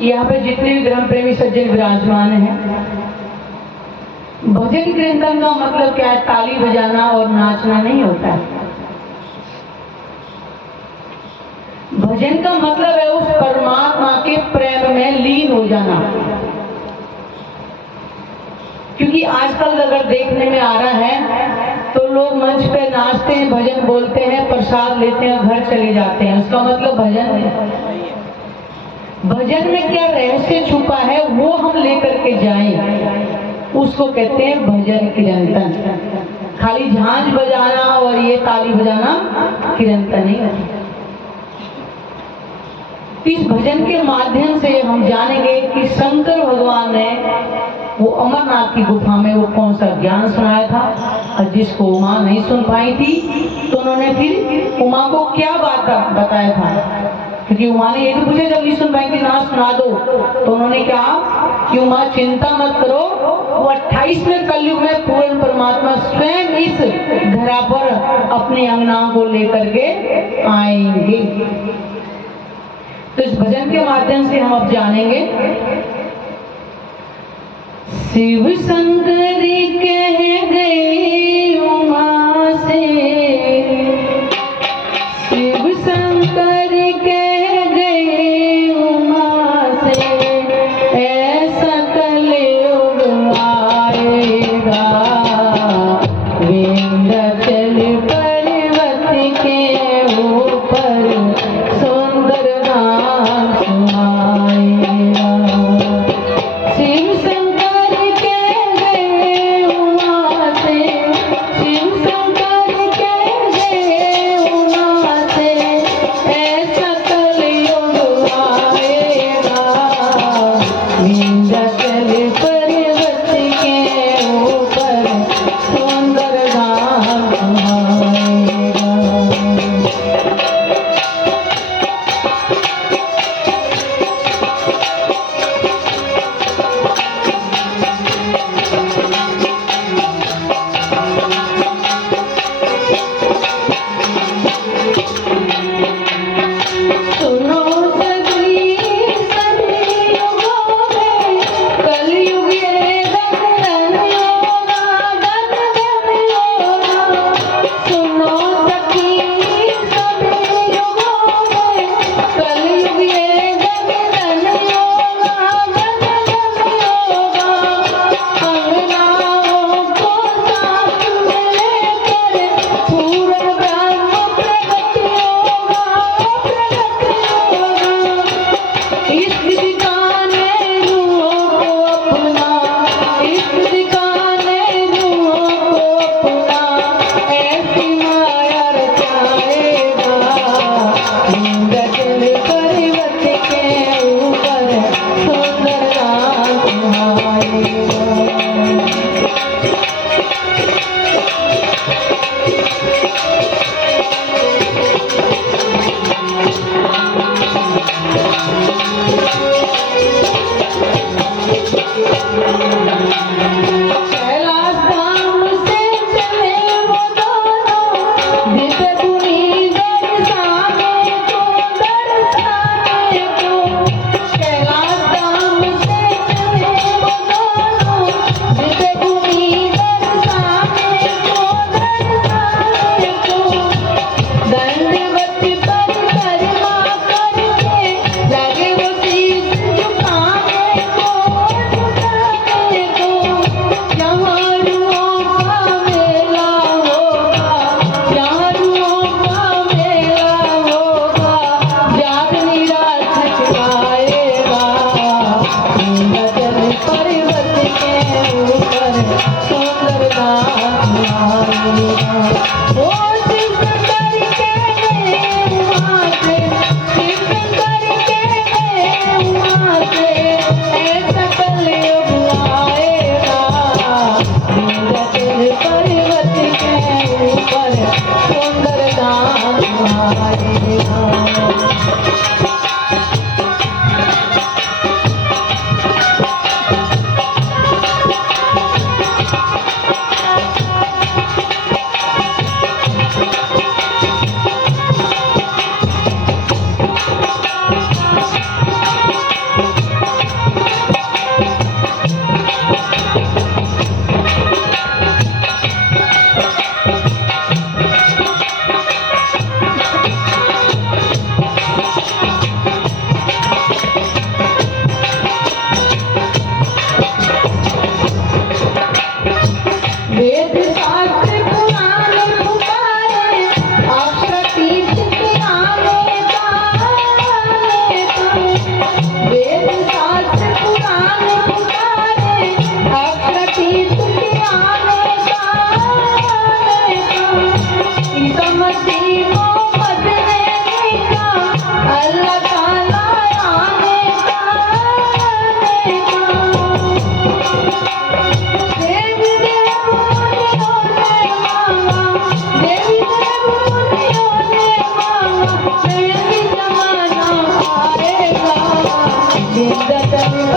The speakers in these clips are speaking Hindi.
यहाँ पे जितने भी धर्म प्रेमी सज्जन विराजमान हैं, भजन कीर्तन का मतलब क्या है? ताली बजाना और नाचना नहीं होता है। भजन का मतलब है उस परमात्मा के प्रेम में लीन हो जाना। क्योंकि आजकल अगर देखने में आ रहा है तो लोग मंच पे नाचते हैं, भजन बोलते हैं, प्रसाद लेते हैं, घर चले जाते हैं। उसका मतलब भजन है। भजन में क्या रहस्य छुपा है वो हम लेकर के जाएं, उसको कहते हैं भजन कीर्तन। खाली झांझ बजाना और ये ताली बजाना कीर्तन नहीं है। इस भजन के माध्यम से हम जानेंगे कि शंकर भगवान ने वो अमरनाथ की गुफा में वो कौन सा ज्ञान सुनाया था, और जिसको उमा नहीं सुन पाई थी तो उन्होंने फिर उमा को क्या बात बताया था। क्योंकि उमा ने ये भी पूछा जब नहीं सुन पाएंगे ना सुना दो, तो उन्होंने कहा कि उमा चिंता मत करो, वो 28वें कलयुग में पूर्ण परमात्मा स्वयं इस धरा पर अपनी अंगनाओं को लेकर के आएंगे। तो इस भजन के माध्यम से हम अब जानेंगे शिव शंकर कह गए उमा से, शिव शंकर कह गए उमा से, ऐसा कलयुग आएगा विंध्याचल पर्वत के ऊपर सुंदर नाम सुनाएगा। शिव शंकर कह गए उमा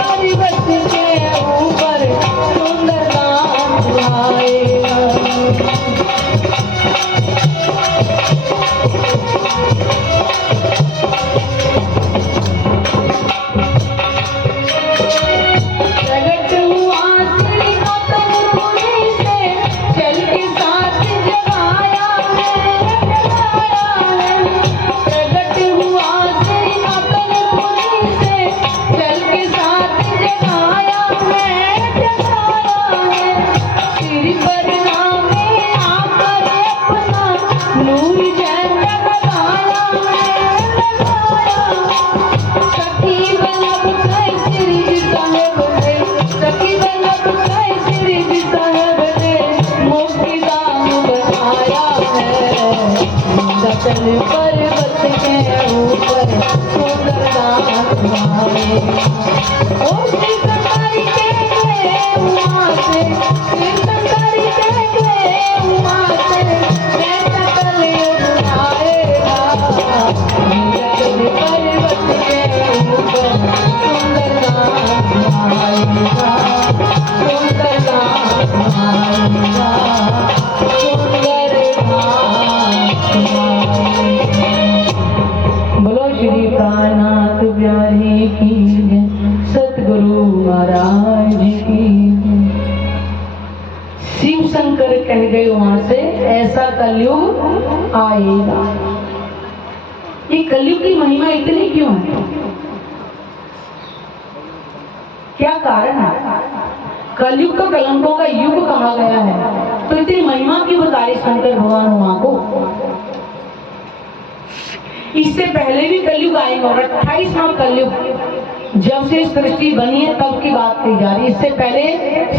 पर्वत के ऊपर सुंदर नाथ आएगा। प्रगट हुआ श्री गौतमपुरी से, चल के साथ जगाया है, जगाया है। प्रगट हुआ श्री गौतमपुरी से, चल के साथ जगाया है, जगाया है। सिर पर नामे आकर अपना नूर जैसा लगाया है, लगाया। सखी बल्लभ श्री साहेब ने, सखी बल्लभ श्री साहेब ने मुक्ति दाम बताया है। दचल पर्वत के ऊपर सुंदर नाथ आएगा। ओ तीर्थंकरी के गए वहाँ से, तीर्थंकरी के गए वहाँ से, कैसा कलयुग आएगा। दचल पर्वत के ऊपर सुंदर नाथ आएगा, सुंदर नाथ आएगा, सुंदर नाथ आएगा। बोलो श्री प्राणनाथ प्यारे की जय, सतगुरु महाराज की जय। शिव शंकर कह गए वहां से, ऐसा कलयुग आएगा। ये कलयुग की महिमा इतनी क्यों है? क्या कारण है? कलयुग को कलंकों का युग कहा गया है, तो इतनी महिमा क्यों बता रहे शंकर भगवान वहां को? इससे पहले भी कलयुग आएगा, और 28वां कलयुग जब से सृष्टि बनी है तब की बात कही जा रही है। इससे पहले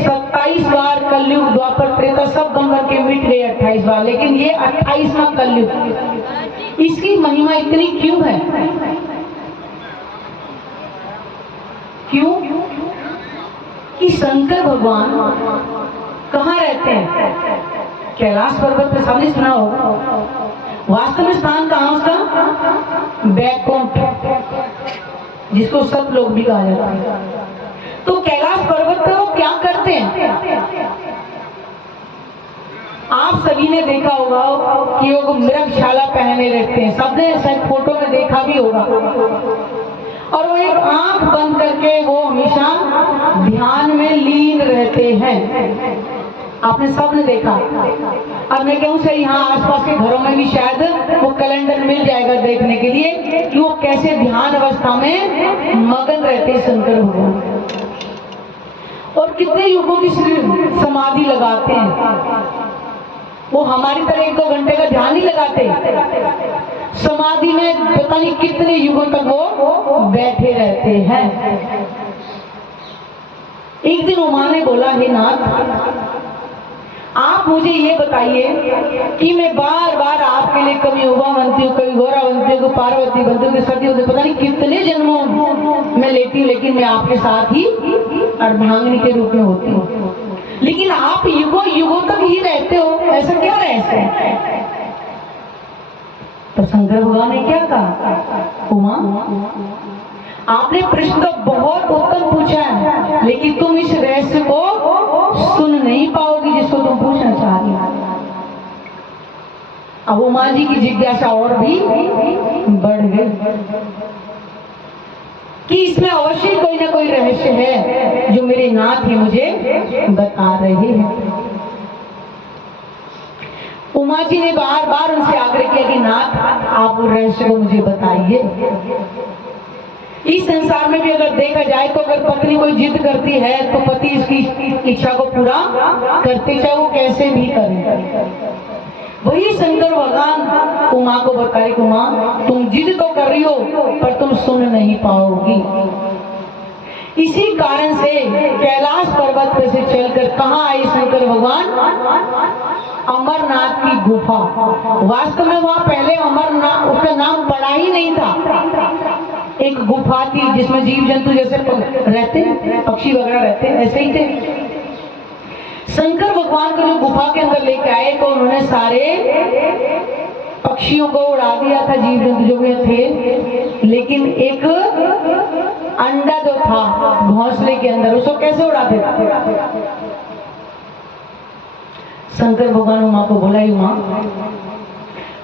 27 बार कलयुग, द्वापर त्रेता सब गम करके मिट गए 28 बार, लेकिन ये 28वां कलयुग। इसकी महिमा इतनी क्यों है? क्यों? कि शंकर भगवान कहाँ रहते हैं? कैलाश पर्वत पे, सबने सुना होगा। वास्तव में स्थान कहाँ उसका? बैकुंठ, जिसको सब लोग भी कहा जाता है। तो कैलाश पर्वत पे वो क्या करते हैं? आप सभी ने देखा होगा कि वो मृगशाला पहने रहते हैं, सबने शायद फोटो में देखा भी होगा। और वो एक आंख बंद करके वो हमेशा ध्यान में लीन रहते हैं। आपने सबने देखा। अब मैं कहूँ से यहाँ आसपास के घरों में भी शायद वो कैलेंडर मिल जाएगा देखने के लिए कि वो कैसे ध्यान अवस्था में मगन रहते हैं शंकर भगवान, और कितने युगों की समाधि लगाते हैं। वो हमारी तरह 1-2 घंटे का ध्यान नहीं लगाते, समाधि में पता नहीं कितने युगों तक वो बैठे रहते हैं। एक दिन उमा ने बोला, हे नाथ, आप मुझे ये बताइए कि मैं बार बार आपके लिए कभी उमा बनती हूँ, कभी घोरा बनती हूँ, कभी पार्वती बनती हूँ, सती होती, पता नहीं कितने जन्मों में लेती हूँ, लेकिन मैं आपके साथ ही अर्धांगिनी के रूप में होती हूँ। लेकिन आप युगों युगों तक ही रहते हो, ऐसा क्या रहस्य है? तो शंकर भगवान ने क्या कहा? उमा, आपने प्रश्न तो बहुत उत्तम पूछा है, लेकिन तुम इस रहस्य को सुन नहीं पाओगी जिसको तुम पूछना चाह रही हो। अब उमा जी की जिज्ञासा और भी बढ़ गई कि इसमें अवश्य कोई ना कोई रहस्य है जो मेरे नाथ ही मुझे बता रहे हैं। उमा जी ने बार बार उनसे आग्रह किया कि नाथ, आप उस रहस्य को मुझे बताइए। इस संसार में भी अगर देखा जाए तो अगर पत्नी कोई जिद करती है तो पति इसकी इच्छा को पूरा करते, चाहे वो कैसे भी करे। वही शंकर भगवान उमा को बताए, उमा तुम जिद तो कर रही हो पर तुम सुन नहीं पाओगी। इसी कारण से कैलाश पर्वत पे से चलकर कहाँ आए शंकर भगवान? अमरनाथ की गुफा। वास्तव में वहां पहले अमरनाथ उसका नाम पड़ा ही नहीं था, एक गुफा थी जिसमें जीव जंतु जैसे रहते, पक्षी वगैरह रहते, ऐसे ही थे। शंकर भगवान को जो गुफा के अंदर लेके आए तो उन्होंने सारे पक्षियों को उड़ा दिया था, जीव जंतु जो भी थे, लेकिन एक अंडा जो था घोंसले थे। शंकर भगवान उमा को बोला, उमा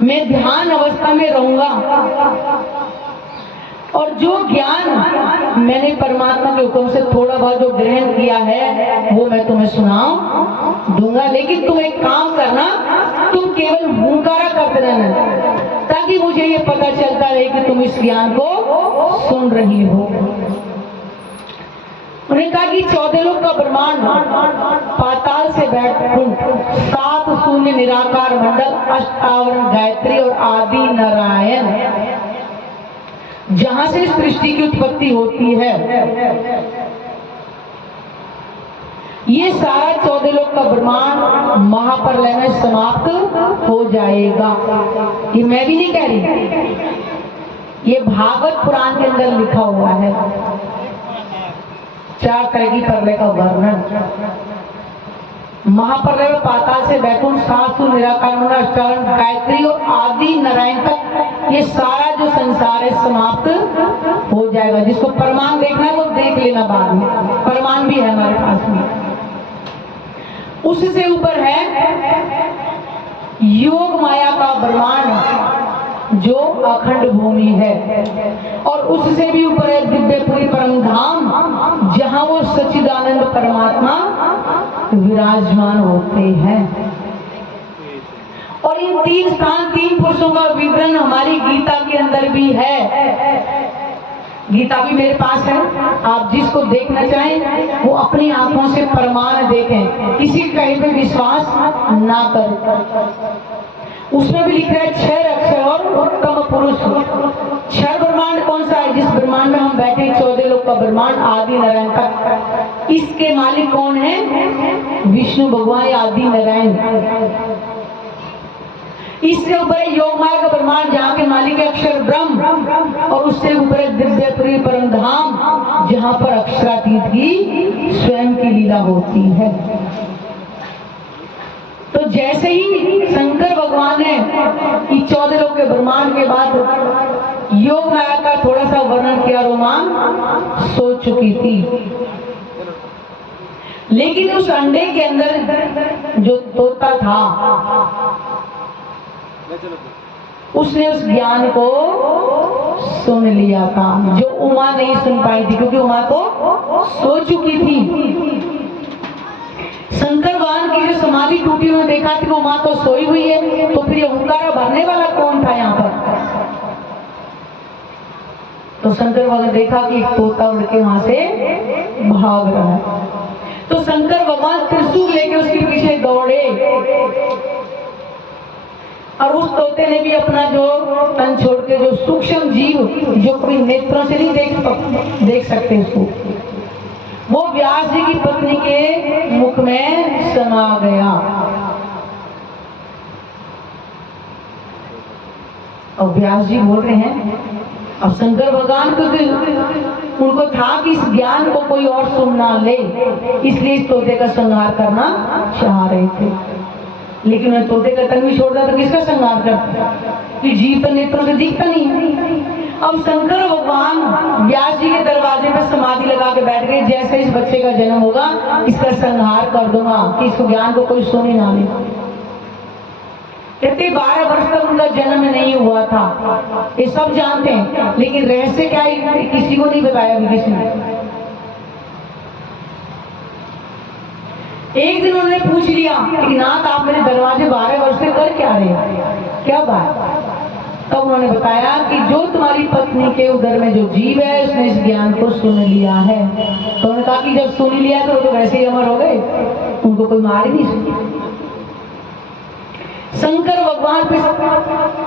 मैं ध्यान अवस्था में रहूंगा और जो ज्ञान मैंने परमात्मा के हुक्म से थोड़ा बहुत जो ग्रहण किया है वो मैं तुम्हें सुनाऊं दूंगा, लेकिन तुम एक काम करना, तुम केवल हुंकारा करते रहना ताकि मुझे ये पता चलता रहे कि तुम इस ज्ञान को सुन रही हो। उन्हें कहा कि 14 लोक का ब्रह्मांड, पाताल से बैकुंठ, 7 शून्य निराकार मंडल, अष्टावरण गायत्री और आदि नारायण, जहां से सृष्टि की उत्पत्ति होती है, ये सारा 14 लोक का ब्रह्मांड महाप्रलय में समाप्त हो जाएगा। ये मैं भी नहीं कह रही, ये भागवत पुराण के अंदर लिखा हुआ है। 4 तरह की प्रलय का वर्णन। महाप्रलय में पाताल से बैकुंठ, 7 निराकार मंडल, अष्टावरण गायत्री और आदि नारायण तक ये सारा जो संसार है समाप्त हो जाएगा। जिसको प्रमाण देखना है वो देख लेना बाद में, प्रमाण भी है हमारे पास में। उससे ऊपर है योग माया का ब्रह्मांड जो अखंड भूमि है, और उससे भी ऊपर है दिव्यपुरी परम धाम जहां वो सच्चिदानंद परमात्मा विराजमान होते हैं। और ये 3 स्थान, 3 पुरुषों का विवरण हमारी गीता के अंदर भी है। गीता भी मेरे पास है, आप जिसको देखना चाहें वो अपनी आंखों से प्रमाण देखें, किसी कहीं पे विश्वास ना करें। उसमें भी लिख रहा है 6 अक्षर और उत्तम पुरुष। 6 ब्रह्मांड कौन सा है? जिस ब्रह्मांड में हम बैठे, 14 लोक का ब्रह्मांड आदि नारायण तक, इसके मालिक कौन है? विष्णु भगवान आदि नारायण। इससे ऊपर है योग माया का ब्रह्मांड जहाँ के मालिक है अक्षर ब्रह्म, और उससे ऊपर है दिव्यपुरी परम धाम जहाँ पर अक्षरातीत की स्वयं की लीला होती है। तो जैसे ही शंकर भगवान ने 14 लोक के ब्रह्मांड के बाद योग माया का थोड़ा सा वर्णन किया, रोमान सो चुकी थी। लेकिन उस अंडे के अंदर जो तोता था उसने उस ज्ञान को सुन लिया था, जो उमा नहीं सुन पाई थी क्योंकि उमा तो सो चुकी थी। शंकर भगवान की जो समाधि टूटी हुई देखा कि उमा तो सोई हुई है, तो फिर ये हुंकारा भरने वाला कौन था यहाँ पर? तो शंकर भगवान देखा कि तोता उड़ के वहां से भाग रहा है, तो शंकर भगवान त्रिशूल लेके उसके पीछे दौड़े, और उस तोते ने भी अपना जो तन छोड़ के, जो सूक्ष्म जीव जो कोई नेत्रों से नहीं देख सकते उसको, वो व्यास जी की पत्नी के मुख में समा गया। और व्यास जी बोल रहे हैं, अब शंकर भगवान को उनको था कि इस ज्ञान को कोई और सुन ना ले, इसलिए इस तोते का संहार करना चाह रहे थे। लेकिन मैं तोते का तन भी छोड़ दिया तो किसका संहार करता? कि जीव तो नेत्रों से दिखता नहीं है। अब शंकर भगवान व्यास जी के दरवाजे पर समाधि लगा के बैठ गए, जैसे इस बच्चे का जन्म होगा इसका संहार कर दूंगा कि इसको ज्ञान को कोई सुन ही ना ले। कहते 12 वर्ष तक उनका जन्म नहीं हुआ था, ये सब जानते हैं, लेकिन रहस्य क्या है किसी को नहीं बताया भी किसी ने। एक दिन उन्होंने पूछ लिया कि नाथ आप मेरे दरवाजे 12 वर्ष से कर क्या रहे हैं, क्या बात? तब उन्होंने बताया कि जो तुम्हारी पत्नी के उदर में जो जीव है उसने इस ज्ञान को सुन लिया है। तो उन्होंने कहा कि जब सुन लिया तो वो तो वैसे ही अमर हो गए, उनको कोई मार ही नहीं सकता। शंकर भगवान पे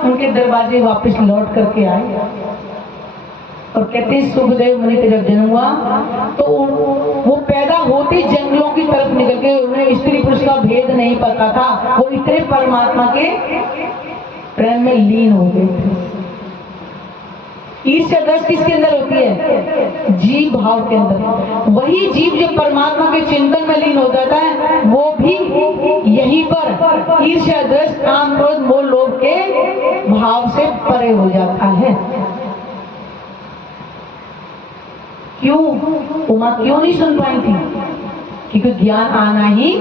उनके दरवाजे वापस लौट करके आए और कहते हैं सुखदेव मुनि का जब जन्म हुआ तो वो पैदा होते जंगलों की तरफ निकल के, उन्हें स्त्री पुरुष का भेद नहीं पता था, वो इतने परमात्मा के प्रेम में लीन हो गए थे। ईर्ष्या द्वेष किसके अंदर होती है? जीव भाव के अंदर। वही जीव जो परमात्मा के चिंतन में लीन हो जाता है वो भी यहीं पर ईर्ष्या द्वेष काम क्रोध मोह लोभ के भाव से परे हो जाता है। क्यों? उमा क्यों नहीं सुन पाई थी? क्योंकि ज्ञान आना ही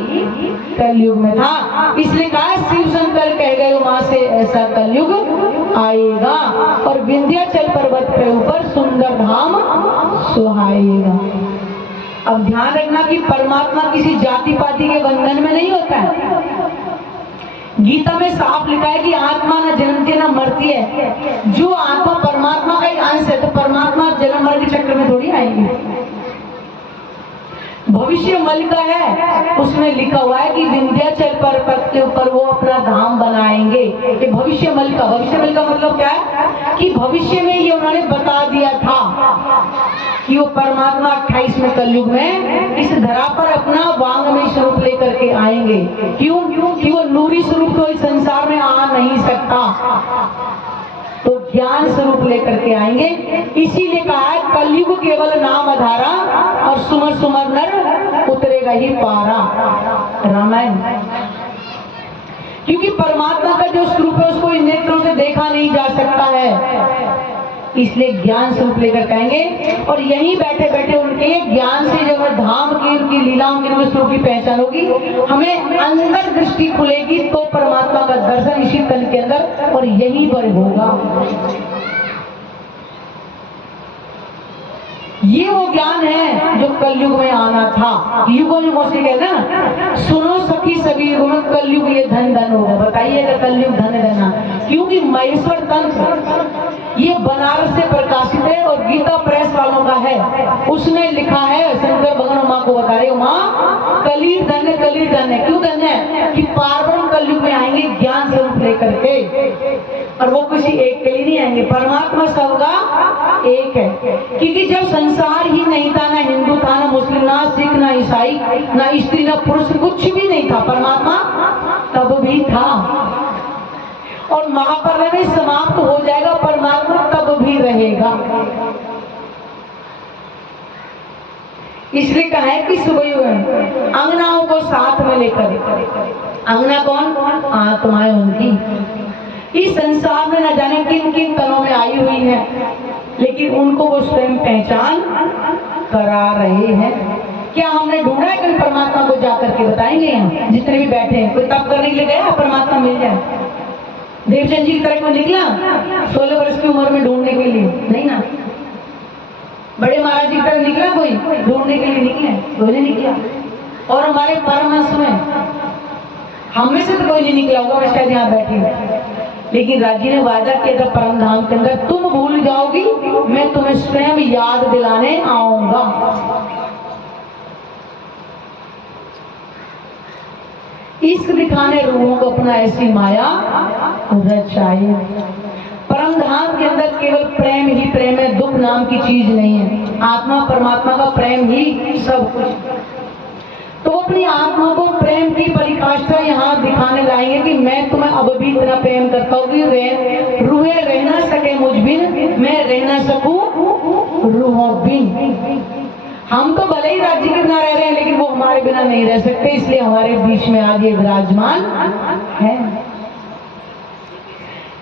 कलयुग में था। इसलिए कहा शिव शंकर कह गए उमा से ऐसा कलयुग आएगा और विंध्याचल पर्वत के ऊपर सुंदर धाम सुहाएगा। अब ध्यान रखना कि परमात्मा किसी जाति पाति के बंधन में नहीं होता है। गीता में साफ लिखा है कि आत्मा न जन्मती न मरती है। जो आत्मा परमात्मा का ही अंश है तो परमात्मा जन्म मरण के चक्र में थोड़ी आएगी। भविष्य मल का है, उसमें लिखा हुआ है कि विंध्याचल पर्वत के ऊपर वो अपना धाम बनाएंगे। ये भविष्य मल का मतलब क्या है कि भविष्य में ये उन्होंने बता दिया था कि वो परमात्मा 28 में कलयुग में इस धरा पर अपना वांगमय स्वरूप लेकर के आएंगे। क्यों? कि वो नूरी स्वरूप तो इस संसार में आ नहीं सकता, तो ज्ञान स्वरूप लेकर के आएंगे। इसीलिए कहा है कलयुग केवल नाम आधारा और सुमर सुमर नर उतरेगा ही पारा। रामायण। क्योंकि परमात्मा का जो स्वरूप है उसको इन नेत्रों से देखा नहीं जा सकता है, इसलिए ज्ञान स्वरूप लेकर आएंगे। और यहीं बैठे बैठे उनके ज्ञान से जब धाम की उनकी लीलाओं की स्वरूप की पहचान होगी, हमें अंदर दृष्टि खुलेगी तो परमात्मा का दर्शन इसी तन के अंदर और यहीं पर होगा। ये वो ज्ञान है जो कलयुग में आना था। युगों युगों से कहना, सुनो सखी सभी युगों में कलयुग ये धन धन होगा। बताइएगा कलयुग धन धना, क्योंकि महेश्वर तंत्र ये बनारस से प्रकाशित है और गीता प्रेस वालों का है। उसमें लिखा है, शंकर भगवान उमा को बता रहे, उमा कली धन है। क्यों धन है? कि पार्वण कलयुग में आएंगे ज्ञान स्वरूप लेकर के, और वो किसी एक के लिए नहीं आएंगे। परमात्मा सबका एक है। क्योंकि जब संसार ही नहीं था, ना हिंदू था, ना मुस्लिम, ना सिख, ना ईसाई, ना स्त्री, ना पुरुष, कुछ भी नहीं था, परमात्मा तब भी था। और महाप्रलय में समाप्त हो जाएगा, परमात्मा तब भी रहेगा। इसलिए कहा है कि सुबह अंगनाओं को साथ में लेकर, अंगना कौन? आत्माएं उनकी इस संसार में न जाने किन किन तनों में आई हुई है, लेकिन उनको वो स्वयं पहचान करा रहे हैं। क्या हमने ढूंढा है कभी परमात्मा को जाकर के? बताएंगे हम जितने भी बैठे हैं, कोई तप करने के लिए गया परमात्मा मिल जाए? देवचंद जी की तरह को निकला 16 वर्ष की उम्र में ढूंढने के लिए? नहीं ना। बड़े महाराज जी की तरह निकला कोई ढूंढने के लिए? निकले कोई नहीं निकला। और हमारे परमहंस में हम में से तो कोई नहीं निकला होगा, मैं शायद यहाँ बैठी। लेकिन राजी ने वादा किया था परम धाम के अंदर, तुम भूल जाओगी मैं तुम्हें स्वयं याद दिलाने आऊंगा। इश्क दिखाने रूहों को अपना ऐसी माया रचाई। परम धाम के अंदर केवल प्रेम ही प्रेम है, दुख नाम की चीज नहीं है। आत्मा परमात्मा का प्रेम ही सब कुछ। तो अपनी आत्मा को प्रेम की परिकाष्ठा यहाँ दिखाने लाएंगे कि मैं तुम्हें अब भी इतना प्रेम करता हूँ कि रूहें रह ना सके मुझ बिन, मैं रह ना सकूं रूहों बिन। हम तो भले ही राज्य के बिना रह रहे हैं, लेकिन वो हमारे बिना नहीं रह सकते, इसलिए हमारे बीच में आज ये विराजमान है।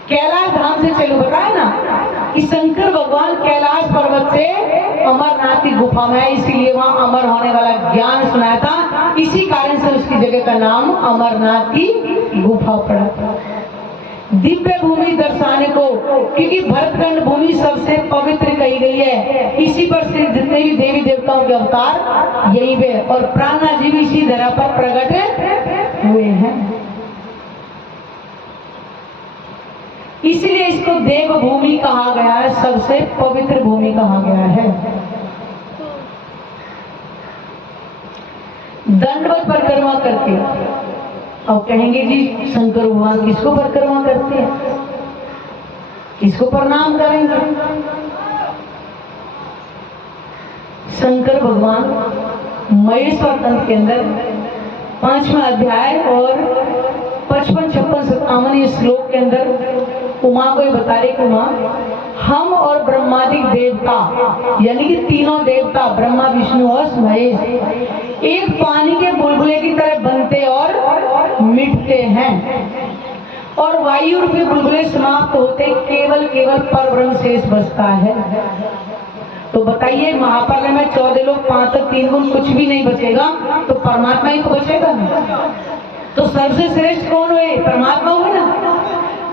कैलाश धाम से चलो, बताया ना कि शंकर भगवान कैलाश पर्वत से अमरनाथ की गुफा में, इसीलिए वहां अमर होने वाला ज्ञान सुनाया था। इसी कारण से उसकी जगह का नाम अमरनाथ की गुफा पड़ा था। दिव्य भूमि दर्शाने को, क्योंकि भरतखंड भूमि सबसे पवित्र कही गई है। इसी पर से जितने भी देवी देवताओं के अवतार यही पे, और प्राणनाथ जी भी इसी धरा पर प्रकट हुए हैं। इसलिए इसको देव भूमि कहा गया है, सबसे पवित्र भूमि कहा गया है। दंडवत परिक्रमा करके, अब कहेंगे जी शंकर भगवान किसको परिक्रमा करते हैं, किसको प्रणाम करेंगे? शंकर भगवान महेश्वर तंत्र के अंदर 5वां अध्याय और 55, 56, 57 श्लोक के अंदर उमा को ये बता रहे कि उमा, हम और ब्रह्मादिक देवता यानी कि तीनों देवता ब्रह्मा विष्णु और महेश एक पानी के बुलबुले की तरह बनते और मिटते हैं, और वायु रूपी बुलबुले समाप्त होते केवल केवल परब्रह्म शेष बचता है। तो बताइए महाप्रलय में 14 लोग 5 तक 3 गुण कुछ भी नहीं बचेगा, तो परमात्मा ही तो बचेगा ना। तो सबसे श्रेष्ठ कौन हुए? परमात्मा हुए ना।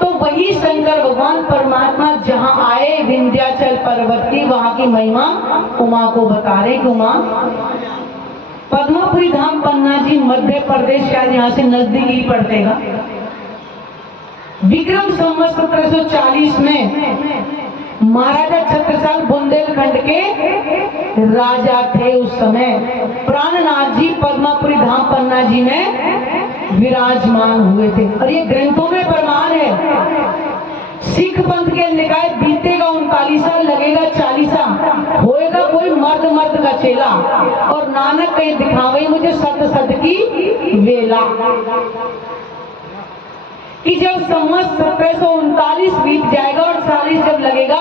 तो वही शंकर भगवान परमात्मा जहाँ आए विंध्याचल पर्वत की, वहां की महिमा उमा को बता रहे कि उमा पद्मापुरी धाम पन्ना जी मध्य प्रदेश, शायद यहाँ से नजदीक ही पड़तेगा। विक्रम संवत 1740 में महाराजा छत्रसाल बुंदेलखंड के राजा थे। उस समय प्राणनाथ जी पद्मापुरी धाम पन्ना जी में विराजमान हुए थे। और ये ग्रंथों में प्रमाण है। सिख पंथ के निकाय बीतेगा 39 साल, लगेगा 40, होएगा कोई मर्द का चेला, और नानक कहीं दिखावे मुझे सत सत की वेला। कि जब संवत 1739 बीत जाएगा और 40 जब लगेगा,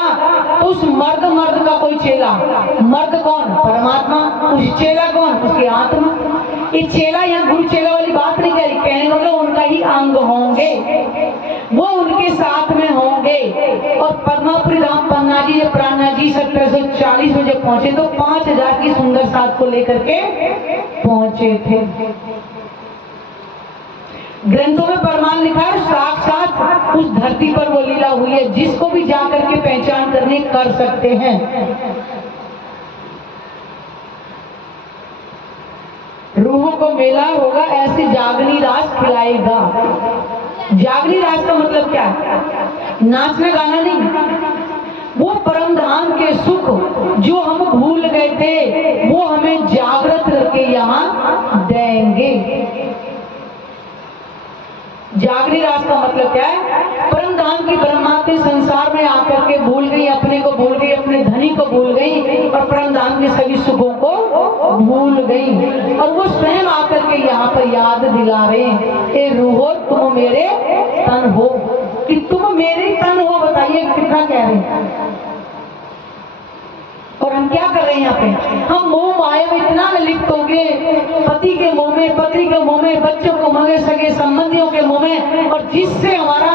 तो उस मर्द का कोई चेला, मर्द कौन? परमात्मा। उस चेला कौन? उसकी आत्मा। ये चेला यहाँ गुरु चेला वाली बात नहीं कह रही, कहने वाले उनका ही अंग होंगे, वो उनके साथ में होंगे। और पद्मापुरी धाम पन्ना जी प्राणनाथ जी 1740 में जब पहुंचे तो 5000 की सुंदर साथ को लेकर के पहुंचे थे। ग्रंथों में प्रमाण लिखा है, साक्षात उस धरती पर वो लीला हुई है, जिसको भी जाकर के पहचान करने कर सकते हैं। रूहों को मेला होगा, ऐसी जागनी रास खिलाएगा। जागनी रास का मतलब क्या है? नाचना गाना नहीं, वो परम धाम के सुख जो हम भूल गए थे, वो हमें जागृत करके यहाँ देंगे। जागरी रास का मतलब क्या है? परम धाम की परमात्मा संसार में आकर के भूल गई, अपने को भूल गई, अपने धनी को भूल गई, और परम धाम के सभी सुखों को भूल गई। और वो स्वयं आकर के यहाँ पर याद दिला रहे हैं, ए रूहो तुम मेरे तन हो, कि तुम मेरे तन हो। बताइए कितना कह रहे हैं। और हम क्या कर रहे हैं यहाँ पे? हम मोह माया में इतना लिप्त हो गए, पति के मोह में, पत्नी के मोह में, बच्चों को मोह में, सगे संबंधियों के मोह में, और जिससे हमारा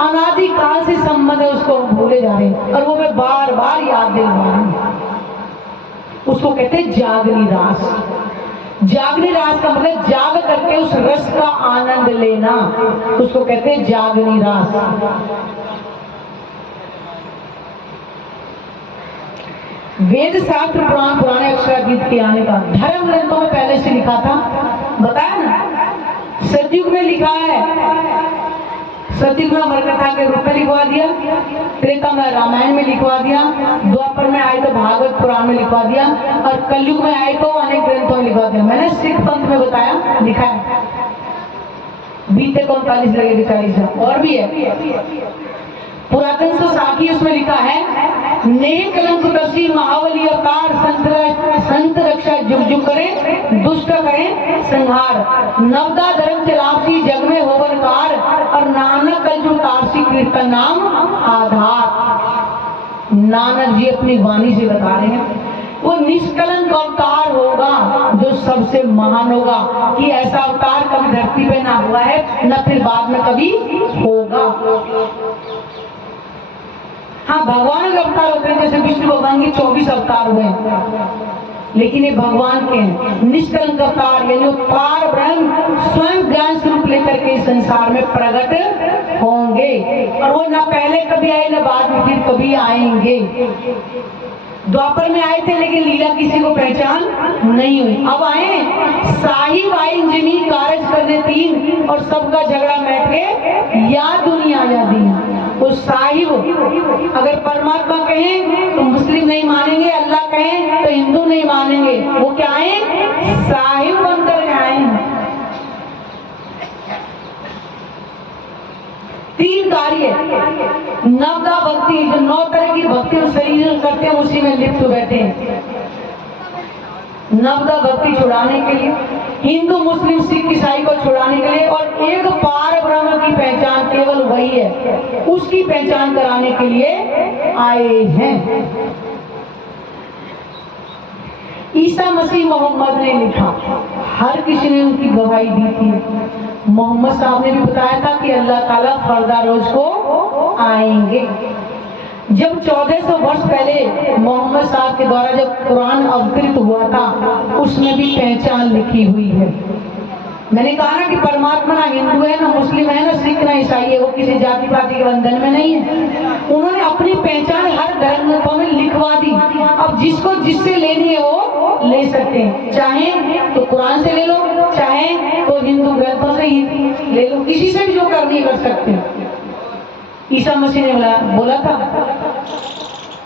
अनादि काल से संबंध है उसको भूले जा रहे हैं, और वो मैं बार बार याद दिला रही हूँ। उसको कहते हैं जागनी रास। जागनी रास का मतलब जाग करके उस रस का आनंद लेना, उसको कहते हैं जागनी रास। वेद शास्त्र पुराण पुराने अक्षर गीत के आने का धर्म ग्रंथों में पहले से लिखा था, बताया ना। सतयुग में लिखा है, सतयुग में अमर कथा के रूप में लिखवा दिया, त्रेता में रामायण में लिखवा दिया, द्वापर में आए तो भागवत पुराण में लिखवा दिया, और कलयुग में आए तो अनेक ग्रंथों में लिखवा दिया। मैंने सिख पंथ में बताया, लिखा है। बीते को 39 लगेगा 40 और भी है। पुरातन सो साखी उसमें लिखा है, नेह कलंक दर्शी महावली अवतार, संत रक्षा जुग जुग करे, दुष्ट करे संहार, नवदा धर्म चलावसी जग में होवनकार, और नानक कलजु तारसी कीर्तन नाम आधार। नानक जी अपनी वाणी से बता रहे हैं, वो निष्कलंक अवतार होगा जो सबसे महान होगा, कि ऐसा अवतार कभी धरती पे ना हुआ है, न फिर बाद में कभी होगा। हाँ, भगवान के अवतार होते हैं, जैसे विष्णु भगवान के 24 अवतार हुए, लेकिन ये भगवान के हैं निष्कलंक अवतार, यानी पार ब्रह्म स्वयं ज्ञान स्वरूप लेकर के संसार में प्रकट होंगे, और वो न पहले कभी आए न बाद में फिर कभी आएंगे। द्वापर में आए थे, लेकिन लीला किसी को पहचान नहीं हुई। अब आए, साहिब आए इंजनी कारज करने 3, और सबका झगड़ा बैठ के या दुनिया आजादी। वो साहिब अगर परमात्मा कहें तो मुस्लिम नहीं मानेंगे, अल्लाह कहें तो हिंदू नहीं मानेंगे। वो क्या आए? साहिब बनकर आए। 3 कार्य, नवदा भक्ति, जो 9 तरह की भक्ति और शरीर करते हैं, उसी में लिप्त बैठे हैं। नवदा भक्ति छुड़ाने के लिए, हिंदू मुस्लिम सिख ईसाई को छुड़ाने के लिए, और एक पार ब्रह्म की पहचान केवल वही है, उसकी पहचान कराने के लिए आए हैं। ईसा मसीह मोहम्मद ने लिखा, हर किसी ने उनकी गवाही दी थी। मोहम्मद साहब ने भी बताया था कि अल्लाह ताला फर्दा रोज को आएंगे। जब 1400 वर्ष पहले मोहम्मद साहब के द्वारा जब कुरान अवतरित हुआ था, उसमें भी पहचान लिखी हुई है। मैंने कहा ना कि परमात्मा ना हिंदू है, ना मुस्लिम है, ना सिख, ना ईसाई है, वो किसी जाति पाति के बंधन में नहीं है। उन्होंने अपनी पहचान हर धर्म में लिखवा दी। अब जिसको जिससे लेनी है वो ले सकते हैं, चाहे तो कुरान से ले लो, चाहे तो हिंदू ग्रंथों से ही ले लो, किसी से भी जो करनी कर सकते हैं। ईसा मसीह ने बोला था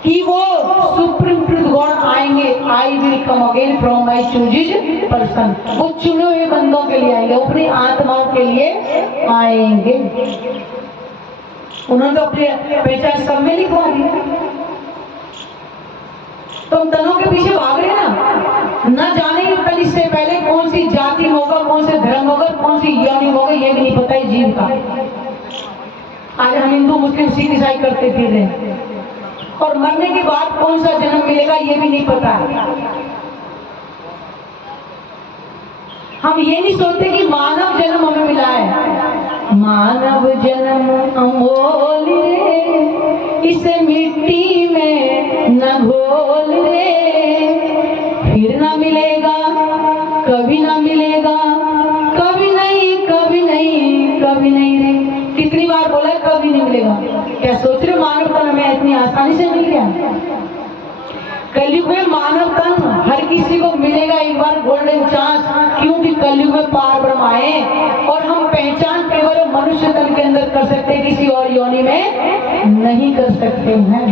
कि वो सुप्रीम ट्रुथ गॉड आएंगे, I will come again from my chooses person. वो चुने हुए बंदों के लिए आएंगे, अपनी आत्माओं के लिए आएंगे। उन्होंने तो अपनी पहचान सब में लिखवा दी। तो हम तनों के पीछे भाग रहे ना जाने कि कल इससे पहले कौन सी जाति होगा, कौन से धर्म होगा, कौन सी योनि होगा, ये भी नहीं पता है जीव का। आज हम हिंदू मुस्लिम सिख ईसाई करते फिर रहे, और मरने के बाद कौन सा जन्म मिलेगा ये भी नहीं पता है। हम ये नहीं सोचते कि मानव जन्म हमें मिला है। मानव जन्म अमोल रे, इसे मिट्टी में न घोल रे, फिर ना मिलेगा, कभी ना मिलेगा, कभी नहीं, कभी नहीं, कभी नहीं रे। कितनी बार बोला कभी नहीं मिलेगा। क्या सोच रहे मानव तन हमें इतनी आसानी से मिल गया? कलयुग में मानव तन हर किसी को मिलेगा एक बार, गोल्डन चांस, क्योंकि कलयुग में पार ब्रह्म आए और हम पहचान केवल मनुष्य तन के अंदर कर सकते हैं, किसी और योनि में नहीं कर सकते हैं।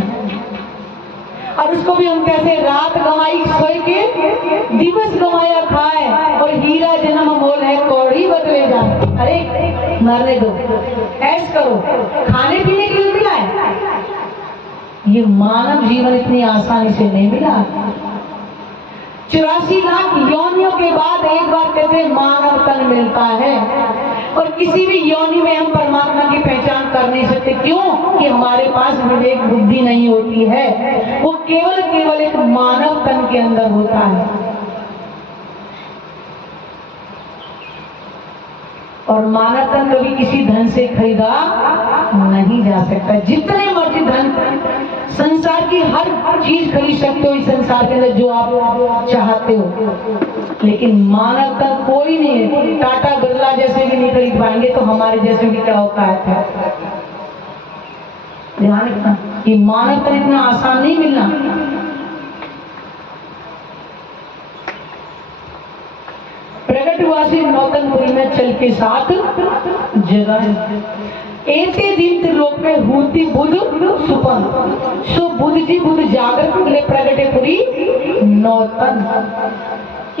और उसको भी हम कैसे, रात गंवाई सोई के दिवस गंवाया खाए, और हीरा जन्म मोल है कौड़ी बदले जाए। अरे मरने दो, ऐश करो, खाने पीने के लिए मिला है। ये मानव जीवन इतनी आसानी से नहीं मिला। 84 लाख योनियों के बाद एक बार कहते मानव तन मिलता है, और किसी भी योनि में हम परमात्मा की पहचान कर नहीं सकते। क्यों? कि हमारे पास विवेक बुद्धि नहीं होती है, वो केवल एक मानव तन के अंदर होता है। और मानव तन कभी किसी धन से खरीदा नहीं जा सकता। जितने मर्जी धन, संसार की हर चीज खरीद सकते हो इस संसार के अंदर जो आप चाहते हो, लेकिन मानव तन कोई नहीं है। टाटा बिरला जैसे भी नहीं खरीद पाएंगे, तो हमारे जैसे भी क्या औकात है। ध्यान रखना कि मानव तन इतना आसान नहीं मिलना। प्रकट हुआ से नौतनपुरी में चल के साथ जगह ऐसे दिन त्रिलोक में हुती बुध सुपन, सो बुध जी बुध जागृत ले प्रगटे पुरी नौतन।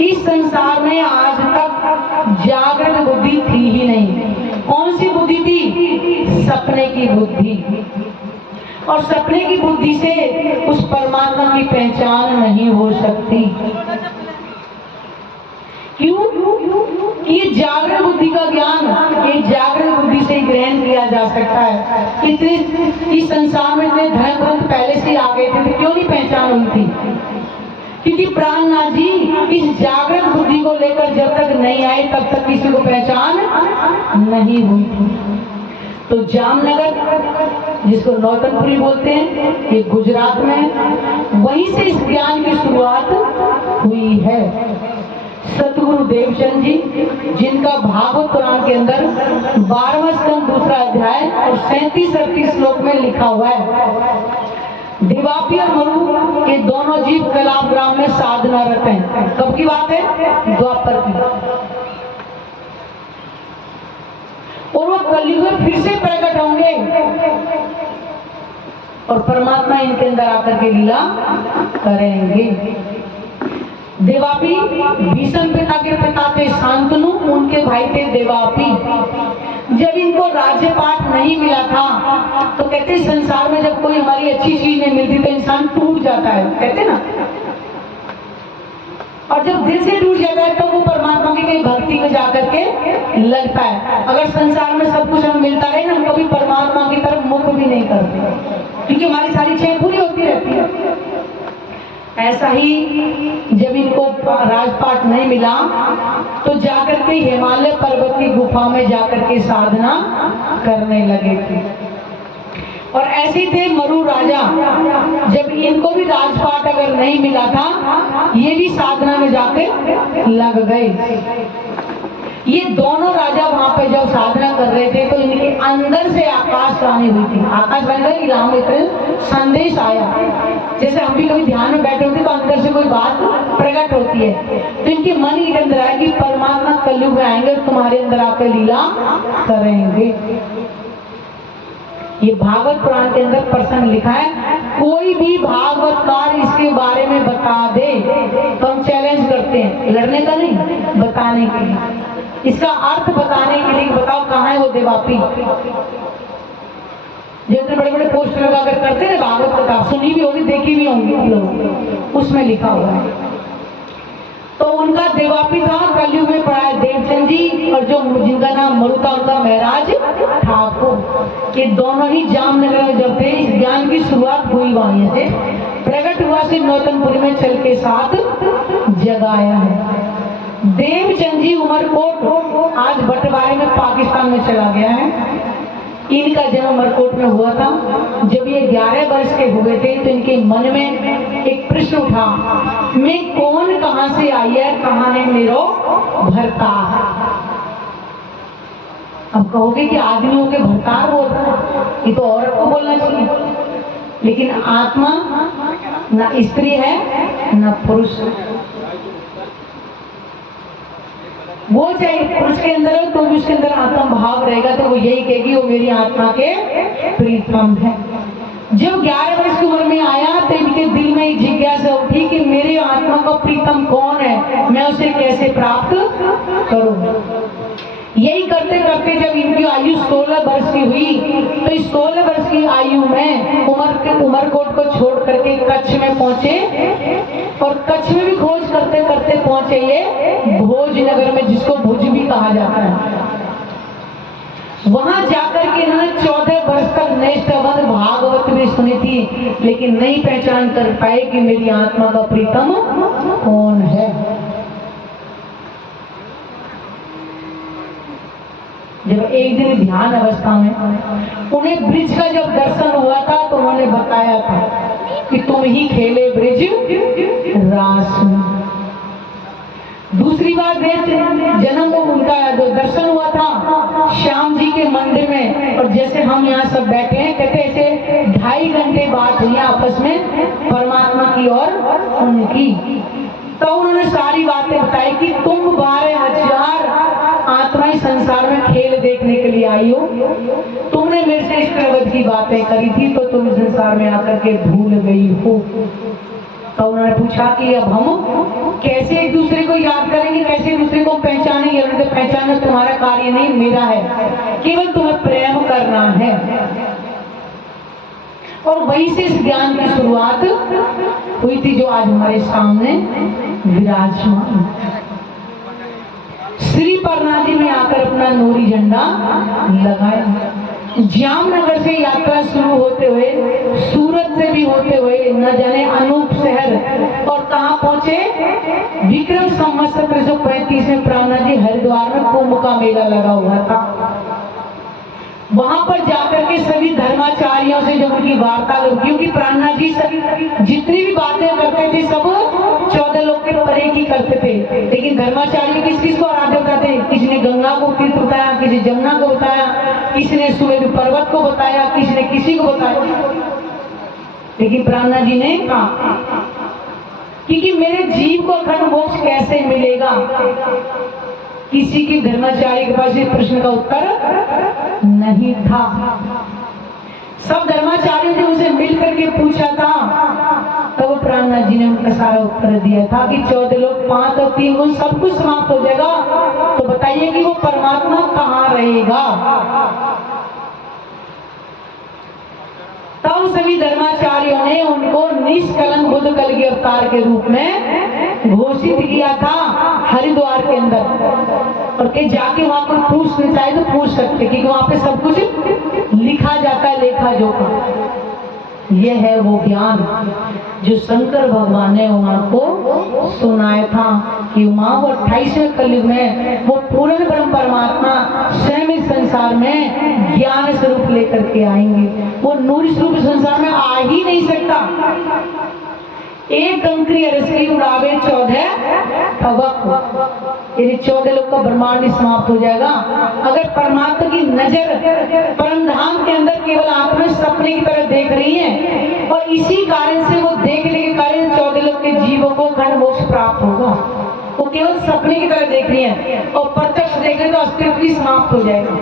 इस संसार में आज तक जागृत बुद्धि थी ही नहीं। कौन सी बुद्धि थी? सपने की बुद्धि। और सपने की बुद्धि से उस परमात्मा की पहचान नहीं हो सकती। क्यों? ये जागृत बुद्धि का ज्ञान, ये जागृत बुद्धि से ग्रहण किया जा सकता है। इस संसार में इतने धर्म ग्रंथ पहले से आ गए थे, तो क्यों नहीं पहचान हुई थी? क्योंकि प्राणनाथ जी इस जागृत बुद्धि को लेकर जब तक नहीं आए, तब तक किसी को पहचान नहीं हुई थी। तो जामनगर, जिसको नौतनपुरी बोलते हैं, ये गुजरात में, वहीं से इस ज्ञान की शुरुआत हुई है। सतगुरु देवचंद जी, जिनका भागवत पुराण के अंदर 12वां स्कंद 2रा अध्याय और 37-38 श्लोक में लिखा हुआ है। देवापी और मरु ये दोनों जीव कलाप ग्राम में साधनारत हैं। कब की बात है? द्वापर की। और वो कलयुग में फिर से प्रकट होंगे और परमात्मा इनके अंदर आकर के लीला करेंगे। देवापी भीषम पिता के पिता थे शांतनु, उनके भाई थे देवापी। जब इनको राज्य पाठ नहीं मिला था, तो कहते संसार में जब कोई हमारी अच्छी चीज नहीं मिलती तो इंसान टूट जाता है, कहते ना। और जब दिल से टूट जाता है तो वो परमात्मा की भक्ति में जाकर के लगता है। अगर संसार में सब कुछ हमें मिलता रहे ना, हम कभी परमात्मा की तरफ मुख भी नहीं करते, क्योंकि हमारी सारी इच्छाएं पूरी होती रहती है। ऐसा ही जब इनको राजपाट नहीं मिला, तो जाकर के हिमालय पर्वत की गुफा में जाकर के साधना करने लगे थे। और ऐसे थे मरु राजा, जब इनको भी राजपाट अगर नहीं मिला था, ये भी साधना में जाकर लग गए। ये दोनों राजा वहां पे जब साधना कर रहे थे तो इनके अंदर से आकाशवाणी हुई थी। आकाशवाणी का राम एक संदेश आया, जैसे हम भी कभी ध्यान में बैठे होते तो अंदर से कोई बात प्रकट होती है, तो इनके मन के अंदर आया कि परमात्मा कलयुग में आएंगे और तुम्हारे अंदर आकर लीला करेंगे। ये भागवत पुराण के अंदर प्रसंग लिखा है, कोई भी भागवतकार इसके बारे में बता दे तो हम चैलेंज करते हैं, लड़ने का नहीं, बताने के लिए, इसका अर्थ बताने के लिए। बताओ कहाँ है वो देवापी, जैसे बड़े बड़े पोस्टर लगाकर करते हैं भागवत कथा, सुनी भी होगी, देखी भी होंगी आप लोग, उसमें लिखा हुआ है। तो उनका देवापी था, कलयुग में पड़ा है देवचंद जी, और जो जिनका नाम मरु था उनका महराज ठाकुर। ये दोनों ही जामनगर में जब थे, इस ज्ञान की शुरुआत हुई वहीं से, प्रकट हुआ से नौतनपुर में चल के साथ जगाया है। देवचंद जी उमरकोट आज बंटवारे में पाकिस्तान में चला गया है। इनका जन्म उमरकोट में हुआ था। जब ये 11 वर्ष के हुए थे तो इनके मन में एक प्रश्न उठा, मैं कौन कहां से आई है, कहां है मेरो भरता। अब कहोगे कि आदमियों के भरतार बोलता है, ये तो औरत को बोलना चाहिए, लेकिन आत्मा न स्त्री है न पुरुष। वो चाहे पुरुष के अंदर हो तो भी उसके अंदर आत्मा भाव रहेगा, तो वो यही कहेगी वो मेरी आत्मा के प्रीतम है। जब 11 वर्ष की उम्र में आया तो इनके दिल में एक जिज्ञासा उठी कि मेरी आत्मा का प्रीतम कौन है, मैं उसे कैसे प्राप्त करूं। यही करते करते जब इनकी आयु 16 वर्ष की हुई तो इस 16 वर्ष की आयु में उमरकोट को छोड़ करके कच्छ में पहुंचे, और कच्छ में भी खोज करते करते पहुंचे ये भोजनगर में, जिसको भुज भी कहा जाता है। वहां जाकर के इन्होंने 14 वर्ष तक निष्ठावंत भागवत भी सुनी थी, लेकिन नहीं पहचान कर पाए कि मेरी आत्मा का प्रीतम कौन है। जब एक दिन ध्यान अवस्था में उन्हें ब्रिज का जब दर्शन हुआ था तो उन्होंने बताया था कि तुम ही खेले ब्रिज रास में। दूसरी बार जन्म को उनका दर्शन हुआ था श्याम जी के मंदिर में, और जैसे हम यहाँ सब बैठे हैं, कहते ऐसे 2.5 घंटे बात हुई आपस में परमात्मा की और उनकी। तो उन्होंने सारी बातें बताई कि तुम 12,000 आत्माएं संसार में खेल देखने के लिए आई हो, तुमने मेरे से इस प्रगति की बातें करी थी तो तुम संसार में आकर के भूल गई हो। तो उन्होंने पूछा कि अब हम कैसे एक दूसरे को याद करेंगे, कैसे एक दूसरे को पहचानेंगे। उन्होंने पहचानना तुम्हारा कार्य नहीं, मेरा है, केवल तुम्हें प्रेम करना है। और वहीं से इस ज्ञान की शुरुआत हुई थी जो आज हमारे सामने विराजमान। श्री परना जी में आकर अपना नूरी झंडा लगाया। जामनगर से यात्रा शुरू होते हुए, सूरत से भी होते हुए न जाने अनूप शहर, और कहाँ पहुंचे, विक्रम संवत्सर 1335 में प्राणा जी हरिद्वार में कुंभ का मेला लगा हुआ था। वहां पर जाकर के सभी धर्माचार्यों से जब उनकी वार्ता हुई, क्योंकि प्राणा जी सभी जितनी भी बातें करते थे सब 14 लोग के परे की करते थे, लेकिन धर्माचार्य किस किस को आराध्य बताते, किसी ने गंगा को तीर्थ बताया, किसी जमुना को बताया, किसी ने सुमेरु पर्वत को बताया, किसी ने किसी को बताया, लेकिन प्राणा जी ने कहा कि मेरे जीव को अखंड मोक्ष कैसे मिलेगा। किसी की धर्माचार्य के पास इस प्रश्न का उत्तर नहीं था। सब धर्माचार्यों ने उसे मिल करके पूछा था, तब प्राणनाथ जी ने उनका सारा उत्तर दिया था कि 14 लोग 5 और 3 गुण सब कुछ समाप्त हो जाएगा, तो बताइए कि वो परमात्मा कहाँ रहेगा। तब सभी धर्माचार्यों ने उनको निष्कलंक बुद्ध कल के अवतार के रूप में घोषित किया था हरिद्वार के अंदर, और के जाके वहां पर पूछना चाहे तो पूछ सकते, क्योंकि वहां पे सब कुछ लिखा जाता है, लेखा जोखा। यह है वो ज्ञान जो शंकर भगवान ने उमा को सुनाया था कि उमा वो 28वें कलयुग में वो पूर्ण ब्रह्म परमात्मा स्वयं इस संसार में ज्ञान स्वरूप लेकर के आएंगे। वो नूर स्वरूप संसार में आ ही नहीं सकता। एक कंकरी अरसली उड़ावे 14 तवक, यानी 14 लोग का ब्रह्मांड ही समाप्त हो जाएगा। अगर परमात्मा की नजर परमधाम के अंदर केवल आत्मा सपने की तरह देख रही है, और इसी कारण से वो देखने के कारण 14 लोग के जीवों को खंड मोक्ष प्राप्त होगा। वो केवल सपने की तरह देख रही है, और प्रत्यक्ष देखें तो अस्तित्व भी समाप्त हो जाएगा।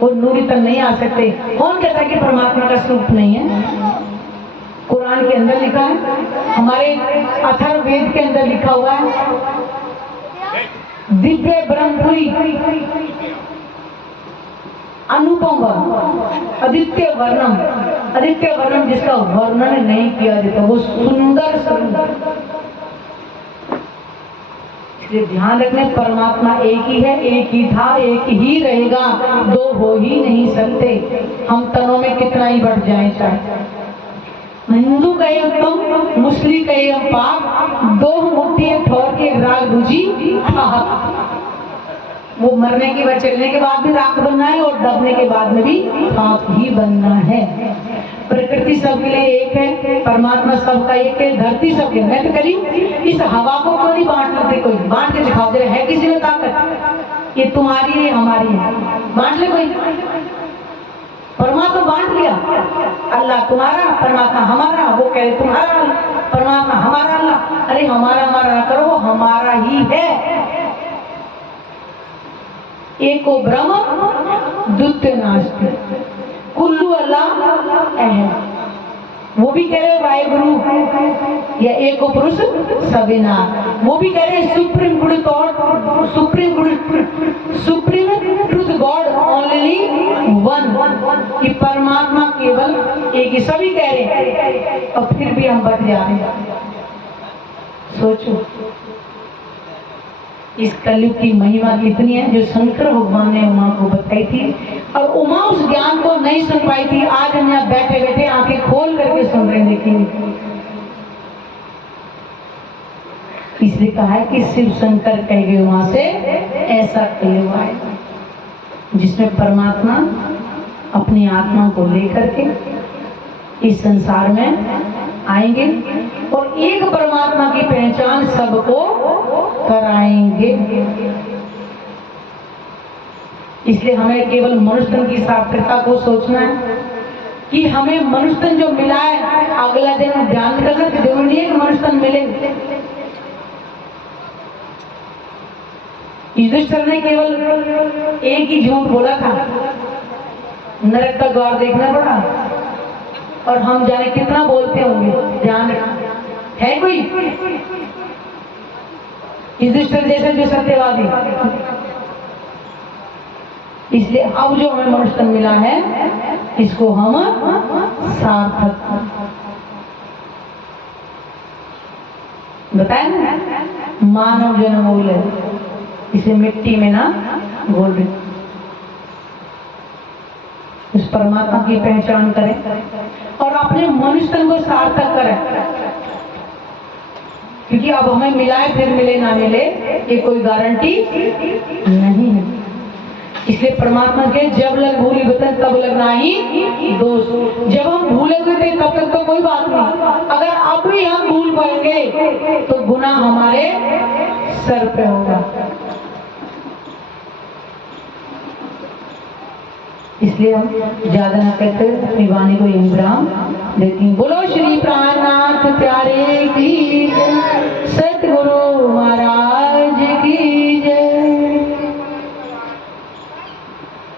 वो नूरी तक नहीं आ सकते। कौन कहता है कि परमात्मा का स्वरूप नहीं है? कुरान के अंदर लिखा है, हमारे अथर्ववेद के अंदर लिखा हुआ है, दिव्य ब्रह्मपुरी अनुपम आदित्य वर्णम, आदित्य वर्णम जिसका वर्णन नहीं किया जाता, वो सुंदर सुंदर। इसलिए ध्यान रखने, परमात्मा एक ही है, एक ही था, एक ही रहेगा, दो हो ही नहीं सकते। हम तनों में कितना ही बढ़ जाए, चाहे हिंदू कहे उत्तम, मुस्लिम कहे हम पाक, दो मुट्ठी ठोर के राग दूजी। वो मरने के बाद, चलने के बाद भी राख बनना है, और दबने के बाद में भी राख ही बनना है। प्रकृति सबके लिए एक है, परमात्मा सबका एक है, धरती सबके। मैं तो करी इस हवा को क्यों नहीं बांट लेते? कोई बांट के दिखाओ जरा, है किसी में ताकत? ये तुम्हारी है, हमारी है, बांट ले कोई। परमात्मा बांट लिया, अल्लाह तुम्हारा, परमात्मा हमारा। वो कहे तुम्हारा परमात्मा, हमारा अल्लाह। अरे हमारा हमारा ना करो, वो हमारा ही है। एको ब्रह्म द्वितीय नास्ति, कुल्लू अल्लाह अहद। वो भी कह रहे वाहेगुरु या एको पुरुष सबिना। वो भी कह रहे supreme good God, supreme truth God only one, कि परमात्मा केवल एक ही, सभी कह रहे हैं, और फिर भी हम बच जा रहे हैं। सोचो इस कलयुग की महिमा कितनी है, जो शंकर भगवान ने उमा को बताई थी, और उमा उस ज्ञान को नहीं सुन पाई थी। आज हम यहाँ बैठे बैठे आंखें खोल करके सुन रहे हैं, देखेंगे। इसलिए कहा है कि शिव शंकर कह गए वहां से ऐसा कलयुग आएगा, जिसमें परमात्मा अपनी आत्मा को लेकर के इस संसार में आएंगे, और एक परमात्मा की पहचान सबको कराएंगे। इसलिए हमें केवल मनुष्य की सार्थकता को सोचना है, कि हमें मनुष्य जो मिला है, अगला दिन ध्यान रखना कि जरूरी नहीं है कि मनुष्य मिले। युधिष्ठिर ने केवल एक ही झूठ बोला था, नरक का द्वार देखना पड़ा, और हम जाने कितना बोलते होंगे। ध्यान है कोई युधिष्ठिर जैसे जो सत्यवादी? इसलिए अब जो हमें मनुष्य मिला है, इसको हम सार्थक बताए ना, मानव जन्म मूल है, इसे मिट्टी में ना घोल। उस परमात्मा की पहचान करें और अपने मनुष्य को सार्थक करें, क्योंकि अब हमें मिला है, फिर मिले ना मिले ये कोई गारंटी नहीं है। इसलिए परमात्मा के जब लग भूली बतन तब लगना ही दोष। जब हम भूले हुए थे तब तक तो कोई बात नहीं, अगर अब भी हम भूल पाएंगे तो गुनाह हमारे सर पे होगा। इसलिए हम ज्यादा ना कहते, अपनी वाणी को इंतजाम देती। बोलो